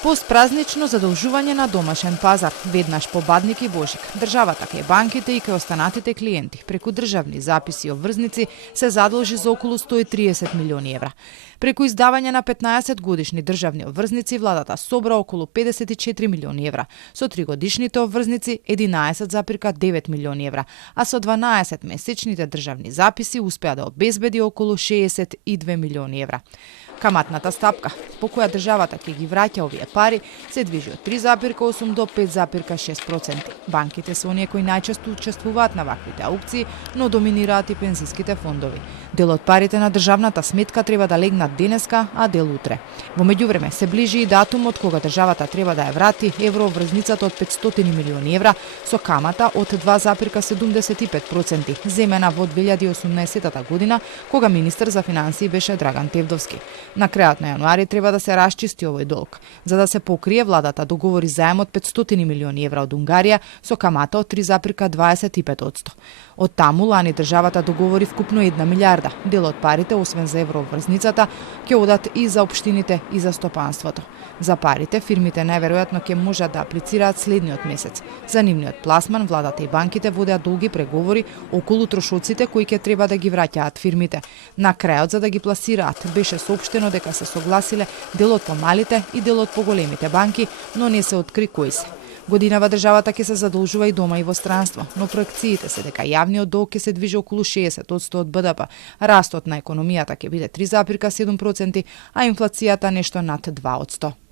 Постпразнично задолжување на домашен пазар, веднаш по Бадник и Божик. Државата кај банките и кај останатите клиенти преку државни записи и обврзници се задолжи за околу 130 милиони евра. Преку издавање на 15 годишни државни обврзници, владата собра околу 54 милиони евра, со 3-годишните обврзници 11,9 милиони евра, а со 12 месечните државни записи успеа да обезбеди околу 62 милиони евра. Каматната стапка, по која државата ќе ги враќа овие пари, се движи од 3,8 до 5,6%. Банките се оние кои најчесто учествуваат на ваквите аукции, но доминираат и пензиските фондови. Дел од парите на државната сметка треба да легнат денеска, а дел утре. Во меѓувреме се ближи и датумот кога државата треба да ја врати еврообврзницата од 500 милиони евра со камата од 2,75%, земена во 2018 година, кога министер за финансии беше Драган Тевдовски. На крајот на јануари треба да се расчисти овој долг. За да се покрие, владата договори заем од 500 милиони евра од Унгарија со камата од 3,25%. Од таму лани државата договори вкупно 1 милиарда. Дел од парите, освен за еврообврзницата, ќе одат и за општините и за стопанството. За парите, фирмите најверојатно ќе можат да аплицираат следниот месец. За нивниот пласман, владата и банките водеат долги преговори околу трошоците кои ќе треба да ги враќаат фирмите. На крајот, за да ги пласираат, беше соопштено дека се согласиле дел од помалите и дел од поголемите банки, но не се откри кои се. Годинава државата ќе се задолжува и дома и во странство, но проекциите се дека јавниот долг ќе се движи околу 60% од БДП, растот на економијата ќе биде 3,7%, а инфлацијата нешто над 2%.